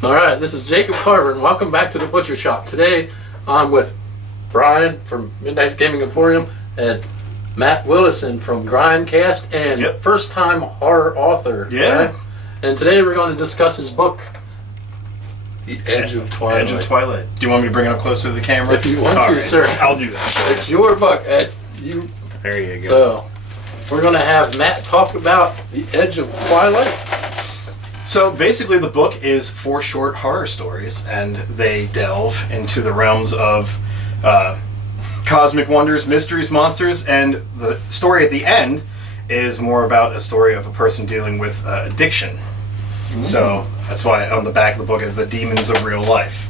Alright, this is Jacob Carver, and welcome back to the Butcher Shop. Today, I'm with Brian from Midnight's Gaming Emporium and Matt Wildasin from Grindcast and first-time horror author. Yeah. Right? And today we're going to discuss his book, The Edge of Twilight. Edge of Twilight. Do you want me to bring it up closer to the camera? If you want All to, right. sir. I'll do that. It's your book, Ed. There you go. So, we're going to have Matt talk about The Edge of Twilight. So basically the book is 4 short horror stories, and they delve into the realms of cosmic wonders, mysteries, monsters, and the story at the end is more about a story of a person dealing with addiction. So that's why on the back of the book is the demons of real life.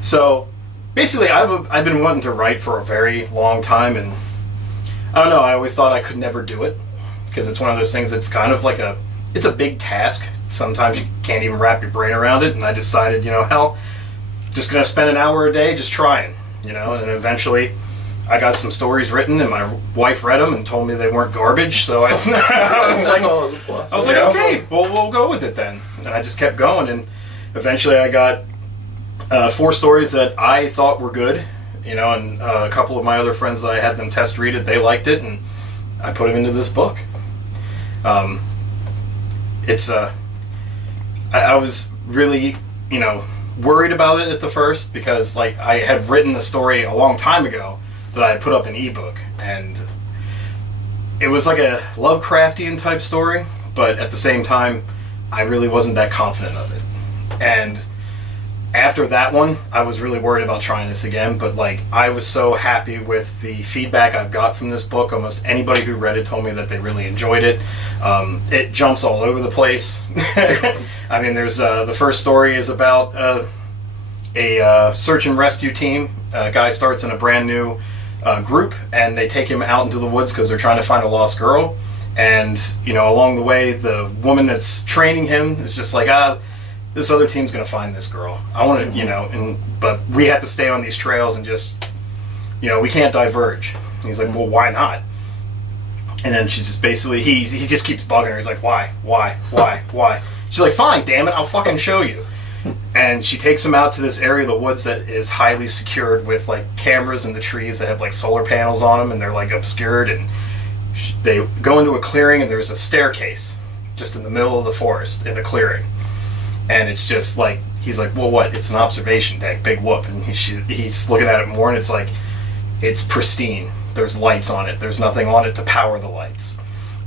So basically I've been wanting to write for a very long time, and I don't know, I always thought I could never do it because it's one of those things that's kind of like it's a big task. Sometimes you can't even wrap your brain around it, and I decided, hell, just gonna spend an hour a day just trying, and then eventually I got some stories written, and my wife read them and told me they weren't garbage, so I was like, okay, well, we'll go with it then. And I just kept going, and eventually I got 4 stories that I thought were good, and a couple of my other friends that I had them test read it, they liked it, and I put them into this book. I was really, worried about it at the first because, I had written the story a long time ago that I had put up in ebook, and it was like a Lovecraftian type story, but at the same time, I really wasn't that confident of it. And after that one, I was really worried about trying this again, but I was so happy with the feedback I've got from this book. Almost anybody who read it told me that they really enjoyed it. It jumps all over the place. I mean, there's the first story is about a search and rescue team. A guy starts in a brand new group, and they take him out into the woods because they're trying to find a lost girl. And, along the way, the woman that's training him is just like, this other team's going to find this girl. I want to, but we have to stay on these trails and just, we can't diverge. And he's like, well, why not? And then she's just basically, he just keeps bugging her. He's like, why? She's like, fine, damn it, I'll fucking show you. And she takes him out to this area of the woods that is highly secured with cameras in the trees that have solar panels on them, and they're obscured. And they go into a clearing, and there's a staircase just in the middle of the forest in a clearing. And it's just he's like, well, what? It's an observation deck, big whoop. And he's looking at it more, and it's it's pristine. There's lights on it. There's nothing on it to power the lights.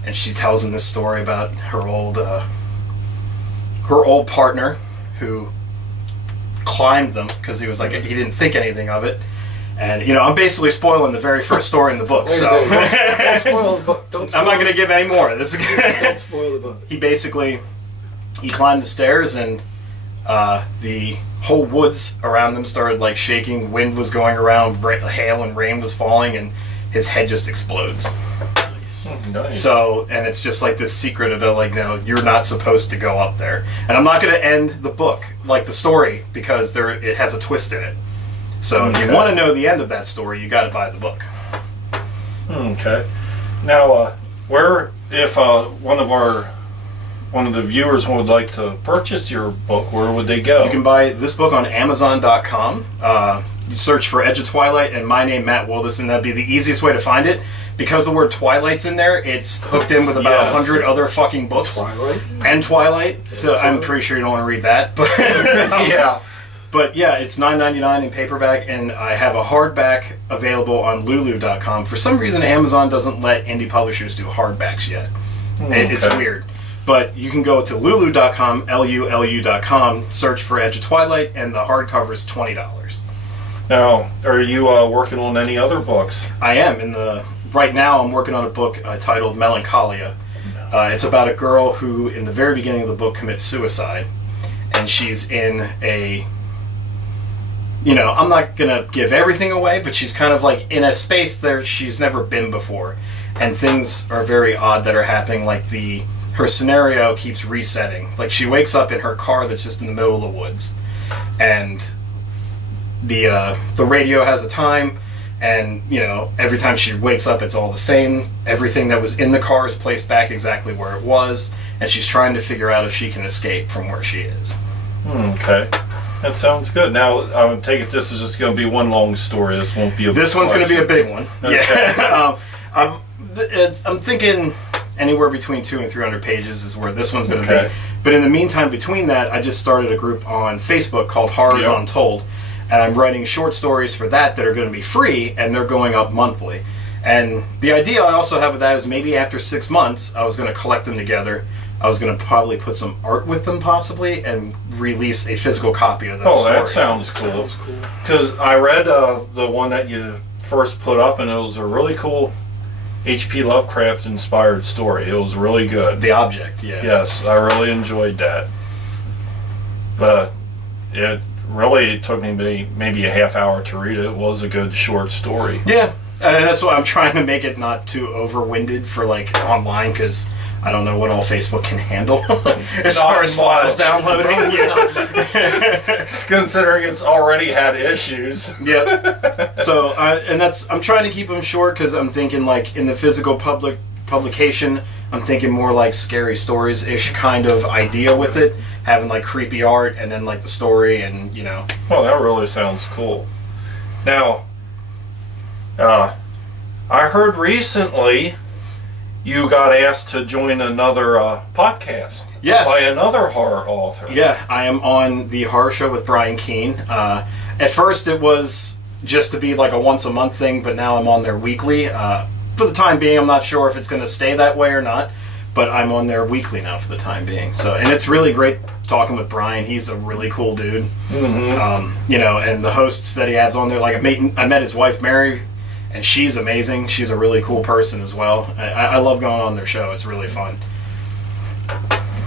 And she tells him this story about her old partner who climbed them because he was he didn't think anything of it. And I'm basically spoiling the very first story in the book. So don't spoil the book. I'm not going to give any more. This is don't spoil the book. He climbed the stairs, and the whole woods around them started shaking. Wind was going around, hail and rain was falling, and his head just explodes. Nice. So, and it's just this secret about no, you're not supposed to go up there. And I'm not going to end the book, the story, because it has a twist in it. So if you want to know the end of that story, you got to buy the book. Okay. Now, if one of the viewers would like to purchase your book, where would they go? You can buy this book on Amazon.com. You search for Edge of Twilight and my name, Matt Wildasin. That'd be the easiest way to find it. Because the word Twilight's in there, it's hooked in with about 100 other fucking books. Twilight. So I'm pretty sure you don't want to read that. But yeah. But yeah, it's $9.99 in paperback, and I have a hardback available on Lulu.com. For some reason, Amazon doesn't let indie publishers do hardbacks yet. It's weird. But you can go to Lulu.com, Lulu.com, search for Edge of Twilight, and the hardcover is $20. Now, are you working on any other books? I am. Right now, I'm working on a book titled Melancholia. It's about a girl who, in the very beginning of the book, commits suicide. And she's in a... I'm not going to give everything away, but she's kind of in a space there she's never been before. And things are very odd that are happening, her scenario keeps resetting. She wakes up in her car that's just in the middle of the woods. And the radio has a time, and every time she wakes up it's all the same. Everything that was in the car is placed back exactly where it was, and she's trying to figure out if she can escape from where she is. Okay. That sounds good. Now, I would take it this is just going to be one long story. This won't be a This one's going to be a big one. Okay. Yeah. I'm thinking anywhere between 200 and 300 pages is where this one's going to be. But in the meantime, between that, I just started a group on Facebook called Horrors Untold. And I'm writing short stories for that are going to be free, and they're going up monthly. And the idea I also have with that is maybe after 6 months, I was going to collect them together. I was going to probably put some art with them, possibly, and release a physical copy of those stories. That sounds cool. Because I read the one that you first put up, and it was a really cool H.P. Lovecraft-inspired story. It was really good. The Object, yeah. Yes, I really enjoyed that. But it really took me maybe a half hour to read it. It was a good short story. Yeah, and that's why I'm trying to make it not too overwinded for like online, because I don't know what all Facebook can handle as far as files downloading. Considering it's already had issues. Yeah. So I'm trying to keep them short because I'm thinking like in the physical publication, I'm thinking more like scary stories-ish kind of idea with it, having like creepy art and then like the story and Well, that really sounds cool. Now, I heard recently you got asked to join another podcast. Yes. By another horror author. Yeah, I am on the Horror Show with Brian Keene. At first it was just to be like a once a month thing, but now I'm on there weekly. For the time being, I'm not sure if it's going to stay that way or not, but I'm on there weekly now for the time being. So, and it's really great talking with Brian. He's a really cool dude. Mm-hmm. And the hosts that he has on there, like I met his wife Mary, and she's amazing. She's a really cool person as well. I love going on their show. It's really fun.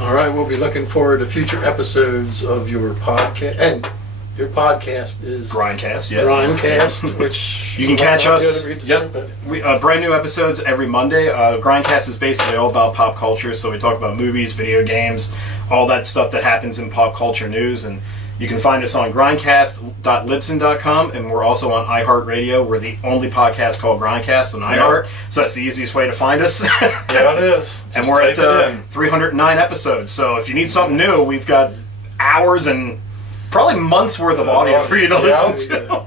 All right, we'll be looking forward to future episodes of your podcast. And your podcast is Grindcast, yeah. Grindcast, which you can catch us. Brand new episodes every Monday. Grindcast is basically all about pop culture, so we talk about movies, video games, all that stuff that happens in pop culture news. And you can find us on grindcast.libsyn.com, and we're also on iHeartRadio. We're the only podcast called Grindcast on iHeart, so that's the easiest way to find us. Yeah, it is. And we're at 309 episodes, so if you need something new, we've got hours and probably months worth of audio for you to listen to. All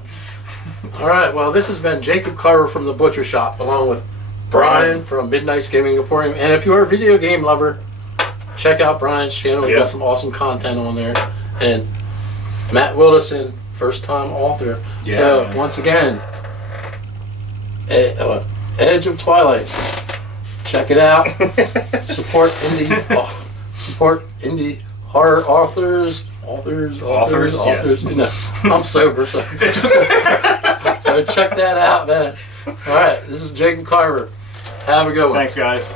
right, well, this has been Jacob Carver from The Butcher Shop, along with Brian from Midnight's Gaming Emporium. And if you're a video game lover, check out Brian's channel. We've got some awesome content on there. And Matt Wildasin, first-time author. Yeah. So, once again, Edge of Twilight. Check it out. Support indie horror authors. Yes. I'm sober, so so check that out, man. All right, this is Jacob Carver. Have a good one. Thanks, guys.